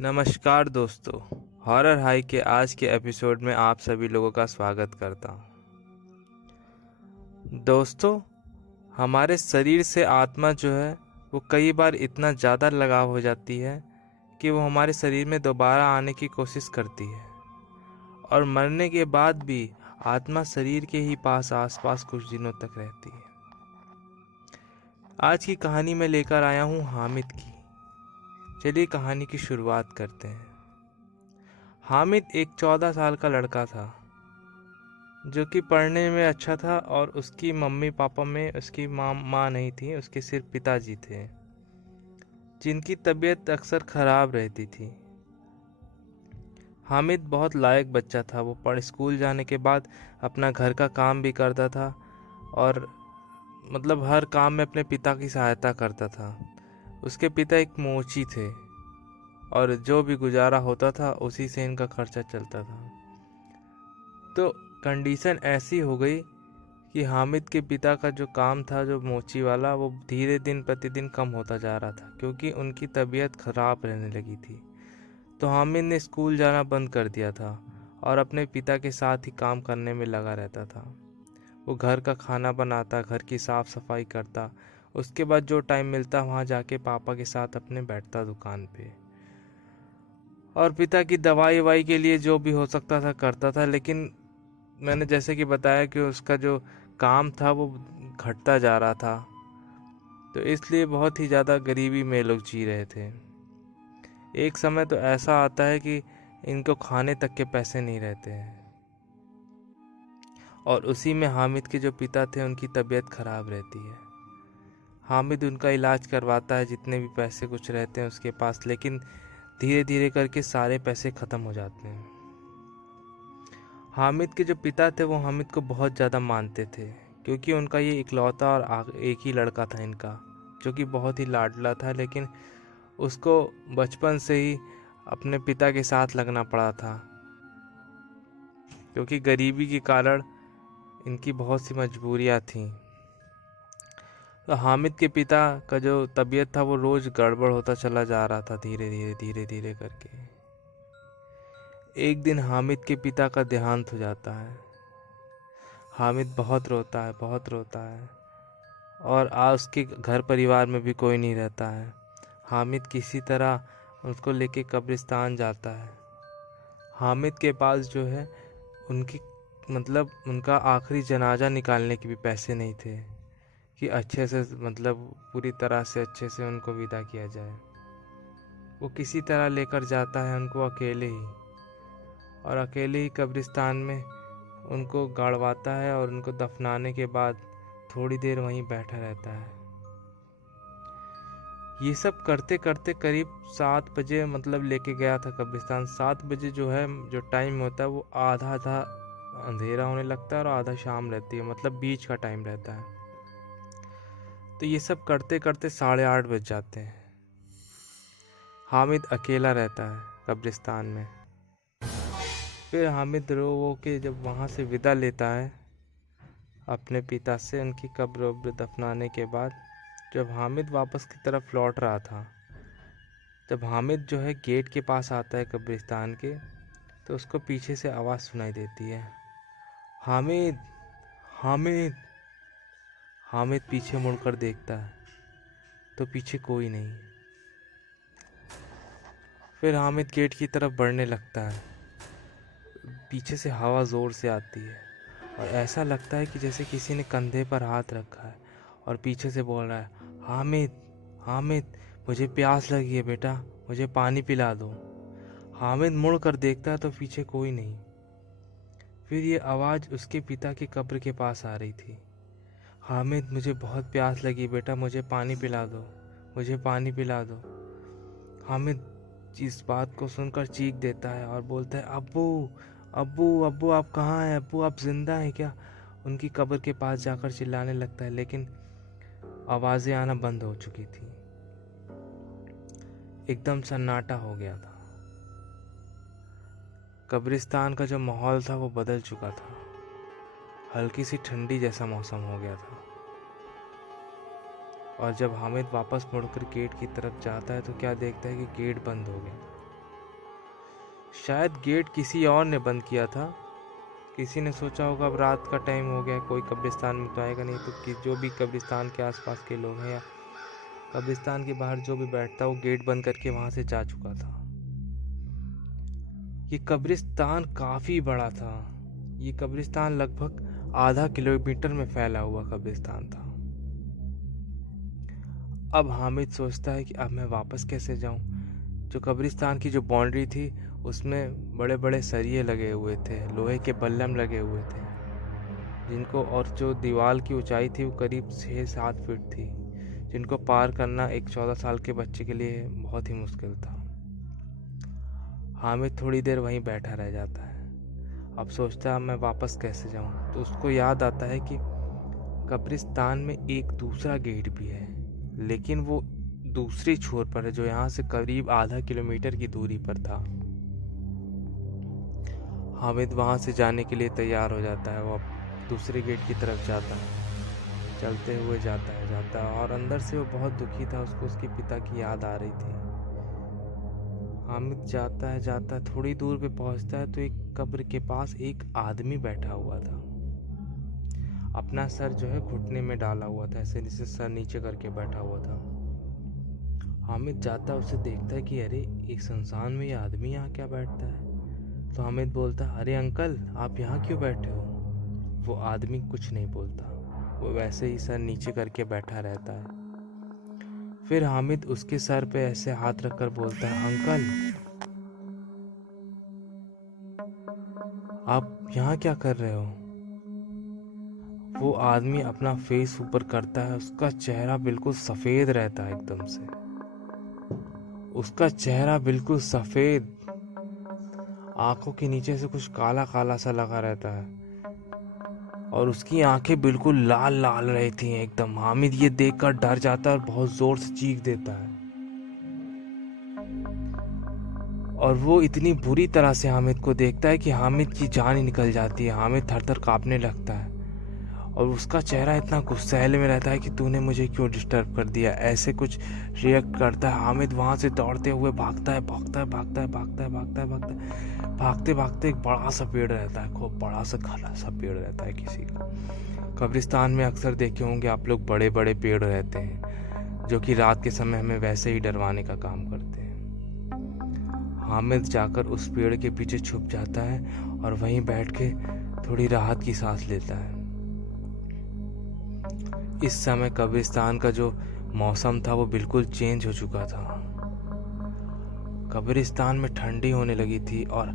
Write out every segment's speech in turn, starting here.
नमस्कार दोस्तों। Horror high के आज के एपिसोड में आप सभी लोगों का स्वागत करता हूँ। दोस्तों, हमारे शरीर से आत्मा जो है वो कई बार इतना ज़्यादा लगाव हो जाती है कि वो हमारे शरीर में दोबारा आने की कोशिश करती है और मरने के बाद भी आत्मा शरीर के ही पास आसपास कुछ दिनों तक रहती है। आज की कहानी में लेकर आया हूँ हामिद की। चलिए कहानी की शुरुआत करते हैं। हामिद एक 14 साल का लड़का था जो कि पढ़ने में अच्छा था और उसकी मम्मी पापा में उसकी माँ नहीं थी, उसके सिर्फ पिताजी थे जिनकी तबीयत अक्सर ख़राब रहती थी। हामिद बहुत लायक बच्चा था। वो स्कूल जाने के बाद अपना घर का काम भी करता था और मतलब हर काम में अपने पिता की सहायता करता था। उसके पिता एक मोची थे और जो भी गुजारा होता था उसी से इनका खर्चा चलता था। तो कंडीशन ऐसी हो गई कि हामिद के पिता का जो काम था, जो मोची वाला, वो धीरे दिन प्रतिदिन कम होता जा रहा था क्योंकि उनकी तबीयत खराब रहने लगी थी। तो हामिद ने स्कूल जाना बंद कर दिया था और अपने पिता के साथ ही काम करने में लगा रहता था। वो घर का खाना बनाता, घर की साफ सफाई करता, उसके बाद जो टाइम मिलता वहाँ जाके पापा के साथ अपने बैठता दुकान पे और पिता की दवाई वाई के लिए जो भी हो सकता था करता था। लेकिन मैंने जैसे कि बताया कि उसका जो काम था वो घटता जा रहा था, तो इसलिए बहुत ही ज़्यादा गरीबी में लोग जी रहे थे। एक समय तो ऐसा आता है कि इनको खाने तक के पैसे नहीं रहते हैं और उसी में हामिद के जो पिता थे उनकी तबीयत खराब रहती है। हामिद उनका इलाज करवाता है, जितने भी पैसे कुछ रहते हैं उसके पास, लेकिन धीरे धीरे करके सारे पैसे ख़त्म हो जाते हैं। हामिद के जो पिता थे वो हामिद को बहुत ज़्यादा मानते थे क्योंकि उनका ये इकलौता और एक ही लड़का था इनका, जो कि बहुत ही लाडला था। लेकिन उसको बचपन से ही अपने पिता के साथ लगना पड़ा था क्योंकि गरीबी के कारण इनकी बहुत सी मजबूरियां थीं। तो हामिद के पिता का जो तबीयत था वो रोज़ गड़बड़ होता चला जा रहा था, धीरे धीरे करके। एक दिन हामिद के पिता का देहांत हो जाता है। हामिद बहुत रोता है, बहुत रोता है और आज उसके घर परिवार में भी कोई नहीं रहता है। हामिद किसी तरह उसको लेके कब्रिस्तान जाता है। हामिद के पास जो है उनकी मतलब उनका आखिरी जनाजा निकालने के भी पैसे नहीं थे कि अच्छे से मतलब पूरी तरह से अच्छे से उनको विदा किया जाए। वो किसी तरह लेकर जाता है उनको अकेले ही और अकेले ही कब्रिस्तान में उनको गाड़वाता है और उनको दफनाने के बाद थोड़ी देर वहीं बैठा रहता है। ये सब करते करते करीब 7 बजे मतलब लेके गया था कब्रिस्तान। 7 बजे जो है जो टाइम होता है वो आधा आधा अंधेरा होने लगता है और आधा शाम रहती है, मतलब बीच का टाइम रहता है। तो ये सब करते करते 8:30 बज जाते हैं। हामिद अकेला रहता है कब्रिस्तान में। फिर हामिद रो वो के जब वहाँ से विदा लेता है अपने पिता से उनकी कब्र वब्र दफनाने के बाद, जब हामिद वापस की तरफ लौट रहा था, जब हामिद जो है गेट के पास आता है कब्रिस्तान के, तो उसको पीछे से आवाज़ सुनाई देती है, हामिद, हामिद। हामिद पीछे मुड़कर देखता है तो पीछे कोई नहीं। फिर हामिद गेट की तरफ बढ़ने लगता है। पीछे से हवा ज़ोर से आती है और ऐसा लगता है कि जैसे किसी ने कंधे पर हाथ रखा है और पीछे से बोल रहा है, हामिद, हामिद, मुझे प्यास लगी है बेटा, मुझे पानी पिला दो। हामिद मुड़ कर देखता है तो पीछे कोई नहीं। फिर ये आवाज़ उसके पिता की कब्र के पास आ रही थी, हामिद, मुझे बहुत प्यास लगी बेटा, मुझे पानी पिला दो, मुझे पानी पिला दो। हामिद इस बात को सुनकर चीख देता है और बोलता है, अब्बू, अब्बू, अब्बू आप कहाँ हैं? अब्बू आप जिंदा हैं क्या? उनकी कब्र के पास जाकर चिल्लाने लगता है, लेकिन आवाज़ें आना बंद हो चुकी थी। एकदम सन्नाटा हो गया था। कब्रिस्तान का जो माहौल था वो बदल चुका था। हल्की सी ठंडी जैसा मौसम हो गया था और जब हामिद वापस मुड़कर गेट की तरफ जाता है तो क्या देखता है कि गेट बंद हो गया। शायद गेट किसी और ने बंद किया था। किसी ने सोचा होगा अब रात का टाइम हो गया, कोई कब्रिस्तान में तो आएगा नहीं, तो कि जो भी कब्रिस्तान के आसपास के लोग हैं या कब्रिस्तान के बाहर जो भी बैठता वो गेट बंद करके वहाँ से जा चुका था। ये कब्रिस्तान काफ़ी बड़ा था। ये कब्रिस्तान लगभग आधा किलोमीटर में फैला हुआ कब्रिस्तान था। अब हामिद सोचता है कि अब मैं वापस कैसे जाऊं। जो कब्रिस्तान की जो बाउंड्री थी उसमें बड़े बड़े सरिये लगे हुए थे, लोहे के बल्लम लगे हुए थे जिनको, और जो दीवार की ऊंचाई थी वो करीब 6-7 फीट थी, जिनको पार करना एक 14 साल के बच्चे के लिए बहुत ही मुश्किल था। हामिद थोड़ी देर वहीं बैठा रह जाता है। अब सोचता है मैं वापस कैसे जाऊं। तो उसको याद आता है कि कब्रिस्तान में एक दूसरा गेट भी है, लेकिन वो दूसरी छोर पर है, जो यहाँ से करीब आधा किलोमीटर की दूरी पर था। हामिद वहाँ से जाने के लिए तैयार हो जाता है। वो अब दूसरे गेट की तरफ जाता है, चलते हुए जाता है और अंदर से वो बहुत दुखी था। उसको उसके पिता की याद आ रही थी। हामिद जाता है, थोड़ी दूर पे पहुंचता है तो एक कब्र के पास एक आदमी बैठा हुआ था। अपना सर जो है घुटने में डाला हुआ था, ऐसे जैसे सर नीचे करके बैठा हुआ था। हामिद जाता है, उसे देखता है कि अरे एक सुनसान में ये आदमी यहाँ क्या बैठता है। तो हामिद बोलता है अरे अंकल आप यहाँ क्यों बैठे हो। वो आदमी कुछ नहीं बोलता, वो वैसे ही सर नीचे करके बैठा रहता है। फिर हामिद उसके सर पे ऐसे हाथ रखकर बोलता है अंकल आप यहाँ क्या कर रहे हो। वो आदमी अपना फेस ऊपर करता है, उसका चेहरा बिल्कुल सफेद रहता है एकदम से। उसका चेहरा बिल्कुल सफेद, आंखों के नीचे से कुछ काला काला सा लगा रहता है और उसकी आंखें बिल्कुल लाल लाल रहती हैं एकदम। हामिद ये देखकर डर जाता है और बहुत जोर से चीख देता है। और वो इतनी बुरी तरह से हामिद को देखता है कि हामिद की जान ही निकल जाती है। हामिद थर थर कांपने लगता है और उसका चेहरा इतना गुस्सैल में रहता है कि तूने मुझे क्यों डिस्टर्ब कर दिया, ऐसे कुछ रिएक्ट करता है। हामिद वहाँ से दौड़ते हुए भागता है, भागते भागते एक बड़ा सा पेड़ रहता है, खूब बड़ा सा घना सा पेड़ रहता है किसी का। कब्रिस्तान में अक्सर देखे होंगे आप लोग, बड़े बड़े पेड़ रहते हैं जो कि रात के समय हमें वैसे ही डरवाने का काम करते हैं। हामिद जाकर उस पेड़ के पीछे छुप जाता है और वहीं बैठ के थोड़ी राहत की सांस लेता है। इस समय कब्रिस्तान का जो मौसम था वो बिल्कुल चेंज हो चुका था। कब्रिस्तान में ठंडी होने लगी थी और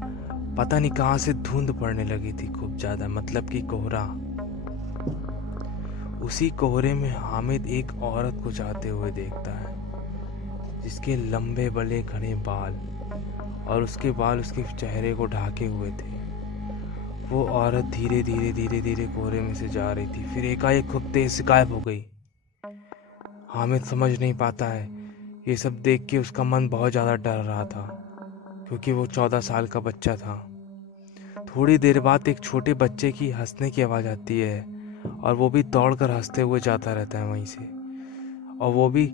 पता नहीं कहाँ से धुंध पड़ने लगी थी खूब ज्यादा, मतलब कि कोहरा। उसी कोहरे में हामिद एक औरत को जाते हुए देखता है जिसके लंबे बड़े घने बाल और उसके बाल उसके चेहरे को ढाके हुए थे। वो औरत धीरे धीरे कोहरे में से जा रही थी, फिर एकाएक खूब तेज से गायब हो गई। हामिद समझ नहीं पाता है। ये सब देख के उसका मन बहुत ज़्यादा डर रहा था क्योंकि वो 14 साल का बच्चा था। थोड़ी देर बाद एक छोटे बच्चे की हंसने की आवाज़ आती है और वो भी दौड़कर हंसते हुए जाता रहता है वहीं से, और वो भी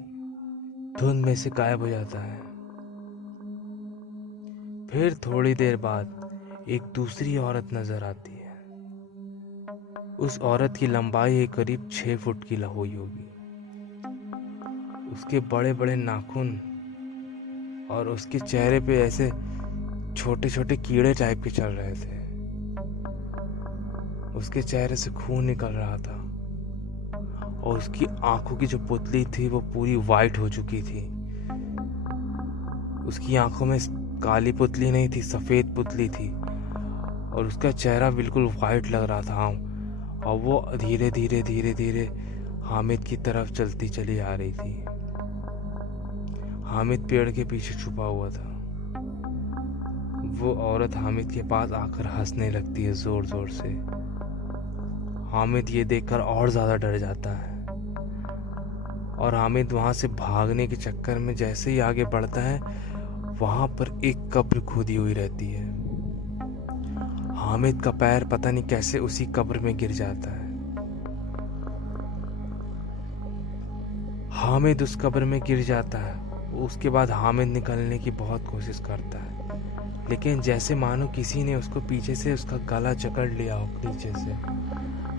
धुंध में से गायब हो जाता है। फिर थोड़ी देर बाद एक दूसरी औरत नजर आती है। उस औरत की लंबाई करीब 6 फुट की हुई होगी। उसके बड़े बड़े नाखून और उसके चेहरे पे ऐसे छोटे छोटे कीड़े टाइप के चल रहे थे। उसके चेहरे से खून निकल रहा था और उसकी आंखों की जो पुतली थी वो पूरी वाइट हो चुकी थी। उसकी आंखों में काली पुतली नहीं थी, सफेद पुतली थी और उसका चेहरा बिल्कुल वाइट लग रहा था। और वो धीरे धीरे हामिद की तरफ चलती चली आ रही थी। हामिद पेड़ के पीछे छुपा हुआ था। वो औरत हामिद के पास आकर हंसने लगती है जोर जोर से। हामिद ये देखकर और ज्यादा डर जाता है और हामिद वहां से भागने के चक्कर में जैसे ही आगे बढ़ता है वहां पर एक कब्र खोदी हुई रहती है। हामिद का पैर पता नहीं कैसे उसी कब्र में गिर जाता है। हामिद उस कब्र में गिर जाता है। उसके बाद हामिद निकलने की बहुत कोशिश करता है लेकिन जैसे मानो किसी ने उसको पीछे से उसका गला जकड़ लिया हो नीचे से।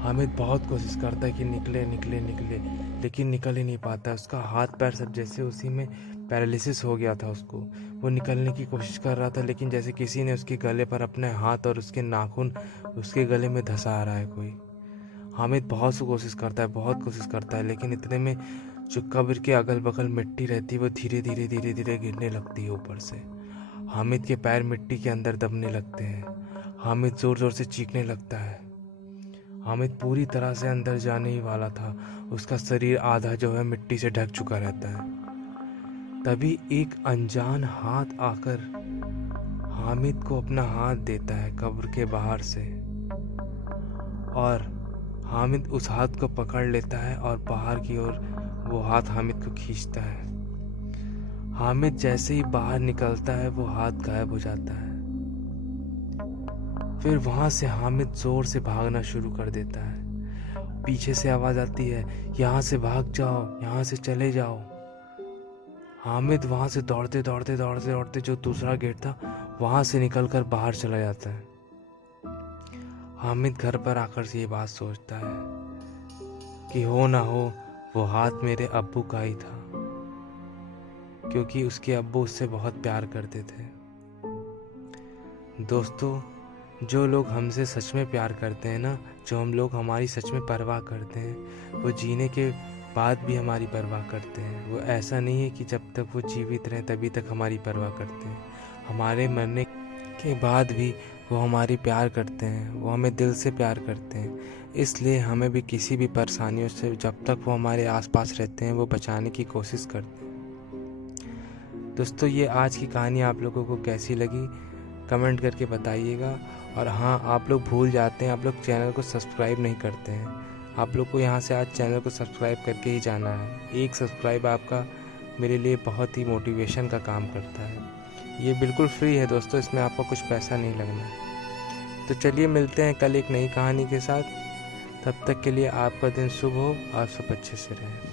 हामिद बहुत कोशिश करता है कि निकले निकले निकले, लेकिन निकल ही नहीं पाता। उसका हाथ पैर सब जैसे उसी में पैरालिसिस हो गया था उसको। वो निकलने की कोशिश कर रहा था, लेकिन जैसे किसी ने उसके गले पर अपने हाथ और उसके नाखून उसके गले में धंसा रहा है कोई। हामिद बहुत सी कोशिश करता है, बहुत कोशिश करता है, लेकिन इतने में जो कब्र के अगल बगल मिट्टी रहती है वो धीरे धीरे धीरे धीरे गिरने लगती है ऊपर से। हामिद के पैर मिट्टी के अंदर दबने लगते हैं। हामिद ज़ोर ज़ोर से चीखने लगता है। हामिद पूरी तरह से अंदर जाने ही वाला था। उसका शरीर आधा जो है मिट्टी से ढक चुका रहता है। तभी एक अनजान हाथ आकर हामिद को अपना हाथ देता है कब्र के बाहर से, और हामिद उस हाथ को पकड़ लेता है और बाहर की ओर वो हाथ हामिद को खींचता है। हामिद जैसे ही बाहर निकलता है वो हाथ गायब हो जाता है। फिर वहां से हामिद जोर से भागना शुरू कर देता है। पीछे से आवाज आती है, यहाँ से भाग जाओ, यहाँ से चले जाओ। हामिद वहां से दौड़ते दौड़ते दौड़ते दौड़ते जो दूसरा गेट था वहां से निकलकर बाहर चला जाता है। हामिद घर पर आकर ये बात सोचता है कि हो ना हो वो हाथ मेरे अब्बू का ही था, क्योंकि उसके अब्बू उससे बहुत प्यार करते थे। दोस्तों, जो लोग हमसे सच में प्यार करते हैं ना, जो हम लोग हमारी सच में परवाह करते हैं, वो जीने के बाद भी हमारी परवाह करते हैं। वो ऐसा नहीं है कि जब तक वो जीवित रहें तभी तक हमारी परवाह करते हैं। हमारे मरने के बाद भी वो हमारी प्यार करते हैं, वो हमें दिल से प्यार करते हैं। इसलिए हमें भी किसी भी परेशानियों से जब तक वो हमारे आसपास रहते हैं वो बचाने की कोशिश करते हैं। दोस्तों, ये आज की कहानी आप लोगों को कैसी लगी कमेंट करके बताइएगा। और हाँ, आप लोग भूल जाते हैं, आप लोग चैनल को सब्सक्राइब नहीं करते हैं। आप लोग को यहाँ से आज चैनल को सब्सक्राइब करके ही जाना है। एक सब्सक्राइब आपका मेरे लिए बहुत ही मोटिवेशन का काम करता है। ये बिल्कुल फ्री है दोस्तों, इसमें आपका कुछ पैसा नहीं लगना है। तो चलिए मिलते हैं कल एक नई कहानी के साथ। तब तक के लिए आपका दिन शुभ हो, आप सब अच्छे से रहें।